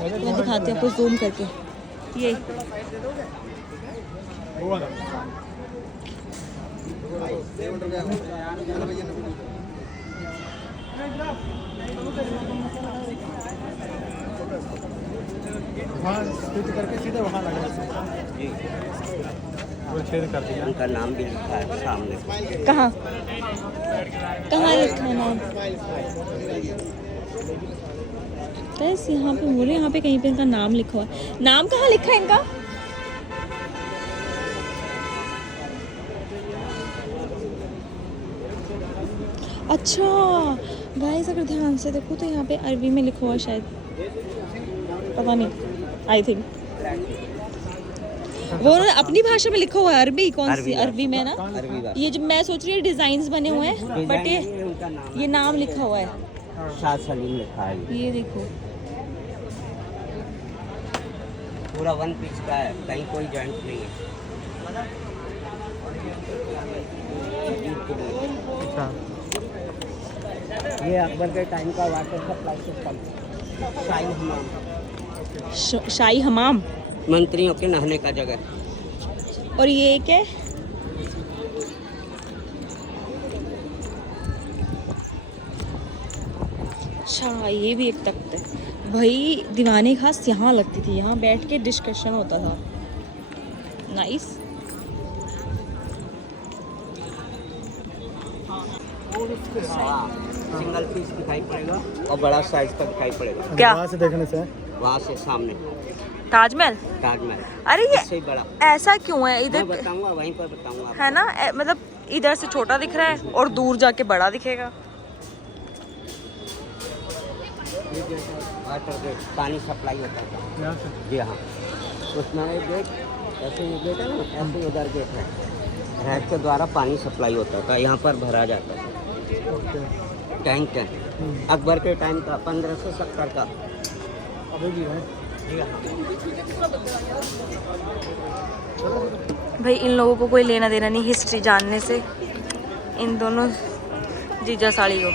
मैं दिखाती हूँ आपको जूम करके। ये करके सीधे वहाँ लगा वो छेद कर दिया। उनका नाम भी लिखा है सामने। कहाँ कहाँ लिखा है नाम? बस यहाँ पे बोले, यहाँ पे कहीं पे इनका नाम लिखा हुआ है। नाम कहाँ लिखा है इनका? अच्छा गाइस, अगर ध्यान से देखो तो यहाँ पे अरबी में लिखा हुआ है शायद, पता नहीं, आई थिंक वो उन्होंने अपनी भाषा में लिखा हुआ है। अरबी कौन सी? अरबी में ना। ये जो मैं सोच रही हूँ डिजाइन्स बने हुए हैं, बट ये नाम लिखा हुआ है। शाह सलीम लिखा है। ये देखो पूरा वन पीस का है, कहीं कोई जॉइंट नहीं है। अच्छा, ये अकबर के टाइम का वाटर सप्लाई सिस्टम। शाही हमाम। शाही हमाम मंत्रियों के नहाने का जगह। और ये क्या है? अच्छा, ये भी एक तख्त है भाई। दीवाने खास यहाँ लगती थी, यहाँ बैठ के डिस्कशन होता था। नाइस। सिंगल पीस दिखाई पड़ेगा और बड़ा साइज का दिखाई पड़ेगा। क्या? वहाँ से देखने से वहाँ से सामने ताजमहल। ताजमहल। अरे इससे ये बड़ा ऐसा क्यों है मैं इधर? बताऊंगा, वहीं पर बताऊंगा। है ना, मतलब इधर से छोटा दिख रहा है और दूर जाके बड़ा दिखेगा। वाटर गेट, पानी सप्लाई होता था यहाँ से। जी हाँ। उसमें एक गेट, ऐसे ये गेट है ना, ऐसे उधर गेट है। रैक के द्वारा पानी सप्लाई होता था, यहाँ पर भरा जाता था। ओके। टैंक है अकबर के टाइम का, 1570 का। अभी भी है। जी हाँ। भाई इन लोगों को कोई लेना देना नहीं हिस्ट्री जानने से, इन दोनों जीजा साड़ी को।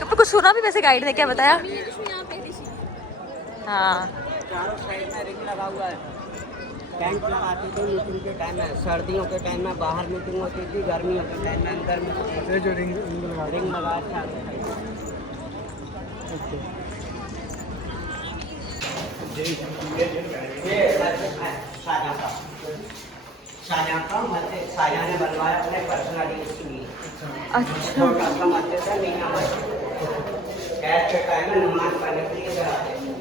कब कुछ सुना भी वैसे गाइड ने क्या बताया? हाँ चारों साइड में रिंग लगा हुआ है। टेंट लगाते थे मीटिंग के टाइम में, सर्दियों के टाइम में बाहर मीटिंग होती थी, गर्मियों के टाइम में अंदर में ये जो रिंग लगा रिंग लगा था। ओके। शाहजहां का मस्जिद, शाहजहां ने बनवाया अपने पर्सनल यूज के लिए। अच्छा। छोटा सा मस्जिद है, मीना मस्जिद। कैद के टाइम में नमाज पढ़ने के लिए बनाते थे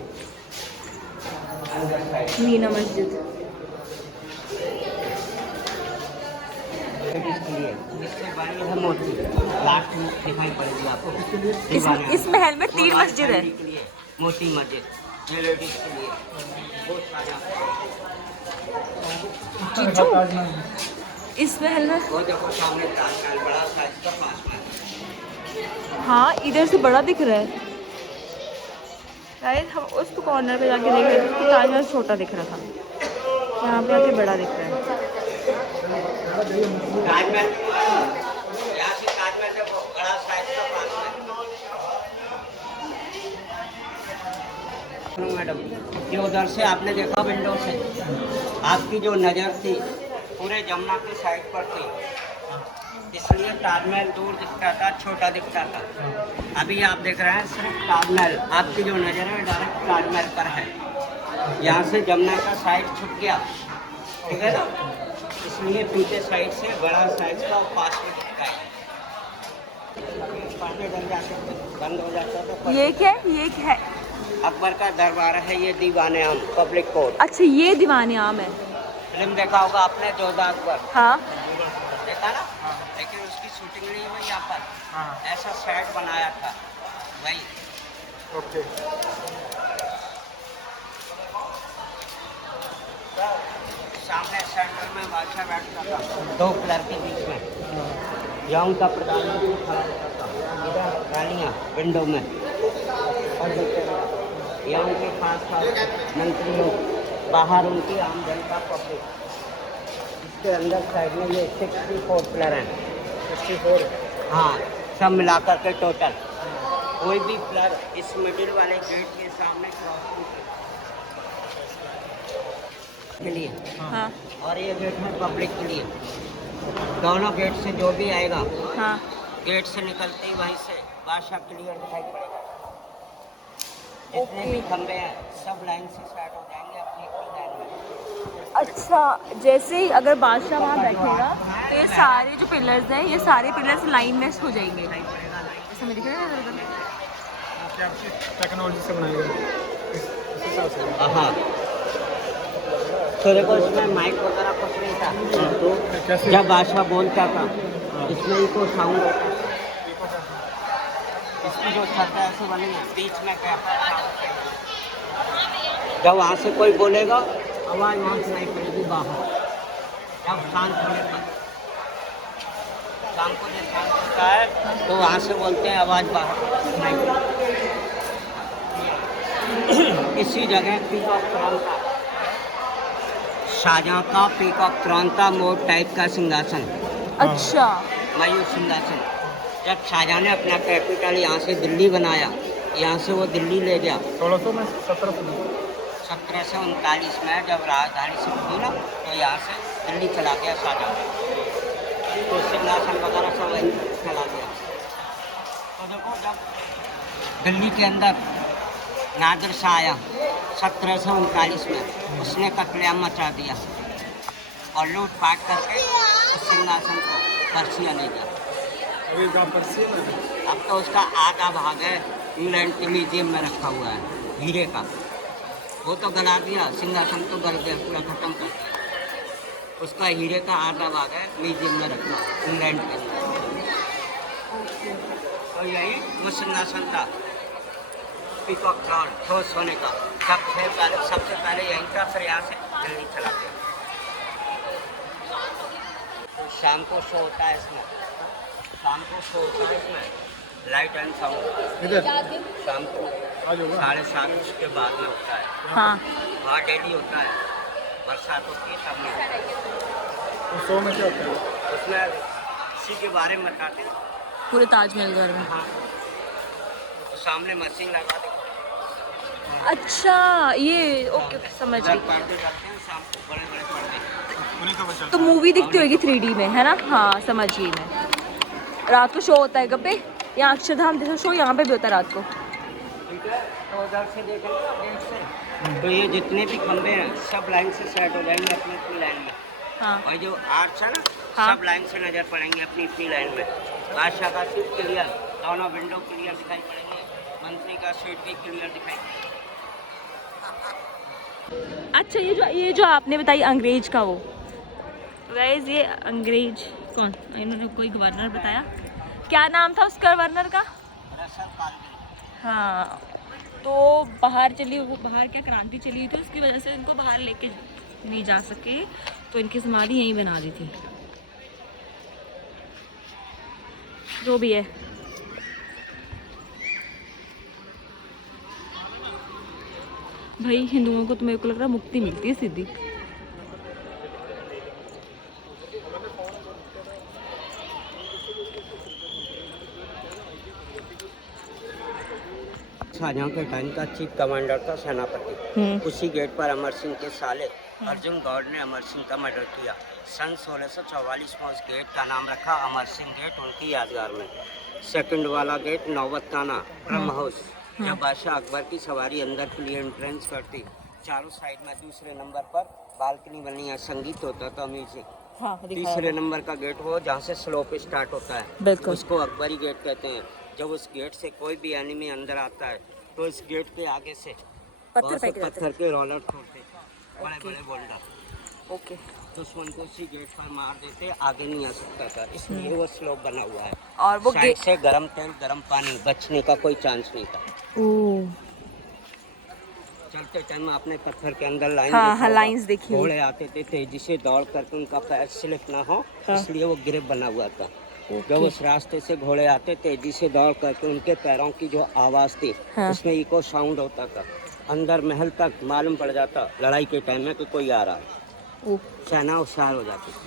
अंदर साइड। मीना मस्जिद। इससे बड़ी है मोती, लास्ट में दिखाई पड़ेगी आपको। इस महल में 3 मस्जिद है। के लिए मोती मस्जिद, ये लेडीज के लिए बहुत सारे। जीजू इस महल में, वो देखो सामने ताजमहल, बड़ा साइज का 5 महल। हाँ इधर से बड़ा दिख रहा है। शायद हम उस कॉर्नर पे जाके देख रहे थे कि ताजमहल छोटा दिख रहा था, यहाँ पे आके बड़ा दिख रहा है। ताजमहल, यहाँ से ताजमहल देखो, बड़ा साइज का 5 महल। मैडम, ये उधर से आपने देखा विंडो से, आपकी जो नज़र थी पूरे जमुना की साइड पर थी, इसलिए ताजमहल दूर दिखता था, छोटा दिखता था। अभी आप देख रहे हैं सिर्फ ताजमहल, आपकी जो नज़र है डायरेक्ट ताजमहल पर है। यहाँ से जमुना का साइड छुप गया, ठीक है ना, इसलिए पीछे साइड से बड़ा साइज का पास में दिखता है। बंद हो जाता था। ये क्या है? ये क्या है? अकबर का दरबार है, ये दीवाने आम पब्लिक कोर्ट। अच्छा ये दीवाने आम है। फिल्म देखा होगा आपने, जोधा अकबर, हाँ देखा ना? लेकिन उसकी शूटिंग नहीं हुई यहाँ पर। हाँ। ऐसा सेट बनाया था वही। ओके। सामने सेंटर में बादशाह बैठता था, 2 पिलर के बीच में। यहाँ उनका प्रधानमंत्री खड़ा होता था, इधर रानियाँ विंडो में, और यहाँ उनके पास मंत्री लोग, बाहर उनकी आम जनता पब्लिक। इसके अंदर साइड में ये 64 पिलर हैं। 64। हाँ, सब मिलाकर के टोटल कोई भी प्लर इस मिडिल वाले गेट के सामने क्रॉसिंग के लिए, हाँ और ये गेट है पब्लिक के लिए। दोनों गेट से जो भी आएगा, हाँ। गेट से निकलते ही वहीं से बादशाह क्लियर दिखाई पड़ेगा। जितने भी खंबे हैं सब लाइन से स्टार्ट हो जाएंगे अपनी अपनी लाइन में। अच्छा, जैसे ही अगर बादशाह वहाँ बैठेगा तो ये सारे जो पिलर्स हैं ये सारे पिलर्स लाइन में हो जाएंगे। जैसे मैं दिख रहा है ना, आपकी टेक्नोलॉजी से बनाई गई इस हिसाब से। हाँ, तो देखो इसमें माइक वगैरह कुछ नहीं था, तो कैसे जब बादशाह बोलता था इसमें इको साउंड होता है। इसकी जो छत है ऐसे बनी है, बीच में क्या जब वहाँ से कोई बोलेगा आवाज़ वहाँ सुनाई पड़ेगी बाहर। जब शांत होगा, शाम को जब शांत होता है तो वहाँ से बोलते हैं आवाज़ बाहर सुनाई पड़ेगी। इसी जगह पीकॉक थ्रोन था, शाहजहाँ का पीकॉक थ्रोन था, मोर टाइप का सिंहासन, अच्छा मयूर सिंहासन। जब शाहजहाँ ने अपना कैपिटल यहाँ से दिल्ली बनाया, यहाँ से वो दिल्ली ले गया 1600 में 1739 में जब राजधानी से हुई ना, तो यहाँ से दिल्ली चला गया शाहजहाँ, तो सिंहासन वगैरह सब वहीं चला गया। तो देखो जब दिल्ली के अंदर नादिर शाह आया 1739 में, उसने कत्लेआम मचा दिया और लूटपाट करके उस सिंहासन को पर्सिया ले गया। अब तो उसका आधा भाग है इंग्लैंड के म्यूजियम में रखा हुआ है, हीरे का। वो तो गला दिया, सिंहासन तो गल गया, पूरा खत्म कर दिया। उसका हीरे का आधा भाग है म्यूजियम में रखा है इंग्लैंड के अंदर। तो यही वो सिंहासन था पीकॉक थ्रोन, ठोस होने का। सबसे पहले यहीं का, फिर यहाँ से दिल्ली चला गया। तो शाम को शो होता है इसमें, शाम को शो होता है इसमें, लाइट एंड साउंड इधर शाम को आज होगा 7:30 के बाद में होता है। हाँ। वहाँ डेली होता है, बरसात होती है तब नहीं होता है। तो शो में क्या होता है? उसमें इसी के बारे में बताते हैं। पूरे ताजमहल घर में। हाँ, तो सामने मशीन लगा देते अच्छा, ये ओके ओके समझ हैं, गई। पर्दे रखते हैं शाम को, बड़े बड़े पर्दे। उन्हीं का बचा तो मूवी दिखती होगी 3D में, है ना? हाँ समझ गई मैं। रात को शो होता है कभी यहाँ अक्षरधाम जैसा शो यहाँ पे भी होता है रात को। ठीक है, तो उधर से देखेंगे ना गेट से, तो ये जितने भी खंबे हैं सब लाइन से सेट हो जाएंगे अपनी अपनी लाइन में। हाँ और जो आर्च है ना, हाँ। सब लाइन से नजर पड़ेंगे अपनी अपनी लाइन में। बादशाह का सीट क्लियर, दोनों विंडो क्लियर दिखाई पड़ेंगे, मंत्री का सीट भी क्लियर दिखाई पड़ेगा। अच्छा, ये जो आपने बताई अंग्रेज का, वो गाइस ये अंग्रेज कौन, इन्होंने कोई गवर्नर बताया, क्या नाम था उस गवर्नर का? रसल पालगल। हाँ, तो बाहर बाहर क्या क्रांति चली थी, उसकी वजह से इनको बाहर लेके नहीं जा सके, तो इनकी समाधि यहीं बना दी थी। जो भी है, भाई हिंदुओं को तो मेरे को लग रहा है मुक्ति मिलती है सीधी। शाहजहाँ के टाइम का चीफ कमांडर था सेनापति। उसी गेट पर अमर सिंह के साले अर्जुन गौड़ ने अमर सिंह का मर्डर किया। सन 1644 में उस गेट का नाम रखा अमर सिंह गेट, उनकी यादगार में। सेकंड वाला गेट नौबतखाना ब्रह्म हाउस, जब बादशाह अकबर की सवारी अंदर के लिए एंट्रेंस करती, चारों साइड में दूसरे नंबर पर बालकनी बनी है, संगीत होता था, म्यूजिक। हाँ, तीसरे नंबर का गेट वो जहाँ से स्लोप स्टार्ट होता है, बिल्कुल। उसको अकबरी गेट कहते हैं। जब उस गेट से कोई भी एनिमी अंदर आता है तो इस गेट के आगे से पत्थर के रोलर छोड़ते, बड़े बड़े बोल्डर, ओके, दुश्मन को उसी गेट पर मार देते, आगे नहीं आ सकता था, इसलिए वो स्लोप बना हुआ है। और वो साइड से गर्म तेल गर्म पानी, बचने का कोई चांस नहीं था। चलते टाइम आपने पत्थर के अंदर लाइन हाँ, लाइंस देखी। घोड़े आते थे तेजी से दौड़ करके, उनका पैर स्लिप ना हो, इसलिए वो ग्रिप बना हुआ था। जब उस रास्ते से घोड़े आते तेजी से दौड़ करके, उनके पैरों की जो आवाज थी उसमें इको साउंड होता था, अंदर महल तक मालूम पड़ जाता लड़ाई के टाइम में कि कोई आ रहा है। ओह। सेना होशियार हो जाती है।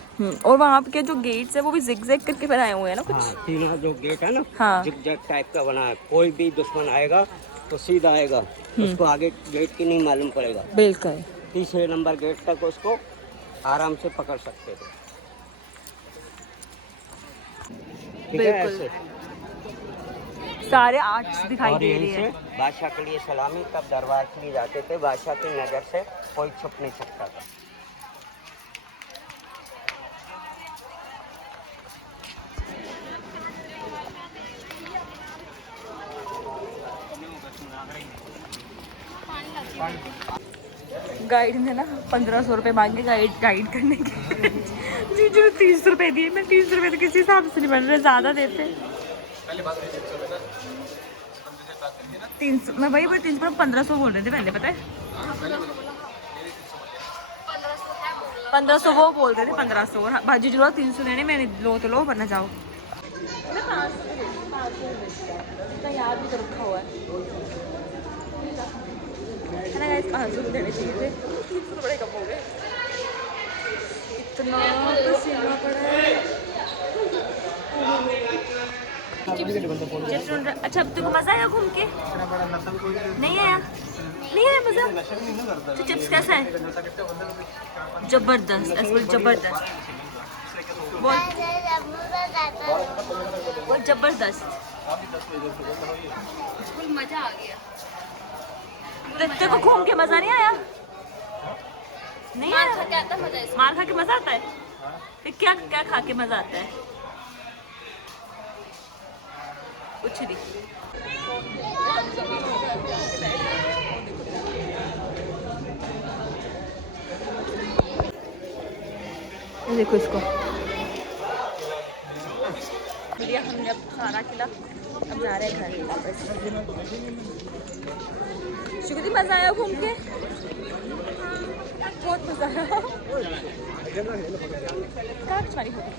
और वहाँ के जो गेट्स है वो भी जिग-जैग करके बनाए हुए हैं ना कुछ। हाँ, तीनों जो गेट है ना, हाँ। जिग-जैग टाइप का बना है। कोई भी दुश्मन आएगा तो सीधा आएगा, उसको आगे गेट की नहीं मालूम पड़ेगा। बिल्कुल। तीसरे नंबर गेट तक उसको आराम से पकड़ सकते थे। ठीक है, बिल्कुल। ऐसे। सारे आर्ट्स दिखाई और दे रही यहीं है। से बादशाह के लिए सलामी तब दरबार के लिए जाते थे। बादशाह की नज़र से कोई छुप नहीं सकता था। गाइड ने ना 1500 रुपये मांगे गाइड करने के। जीजू ने 30 रुपये दिए। मैं 30 रुपये तो किसी हिसाब से नहीं बन रहे, ज़्यादा देते। 300 मैं वही 300 1500 बोल रहे थे पहले, पता है 1500 वो बोल रहे थे 1500। और भाजी जो 300 देने, मैंने लो तो लो वरना जाओ। मैं 500 याद भी तो रखा हुआ है ना गाइस। 500 देने चाहिए थे, 300 तो बड़े कम हो गए। इतना पसीना पड़ा है। अच्छा, अब तुमको मजा आया घूम के? नहीं आया? नहीं आया मजा? तो चिप्स कैसा है? जबरदस्त, जबरदस्त। बोल बोल जबरदस्त। मजा आ गया। तेरे को घूम के मजा नहीं आया? नहीं आया? मार खा के मजा आता है? फिर क्या क्या खा के मजा आता है? कुछ नहीं। देखो इसको मिलिया, हमने अब सारा खिला। अब जा रहे हैं घर वापस। शुक्रिया, मजा आया घूम के? बहुत मजा आया। कहाँ खिंचवानी होगी?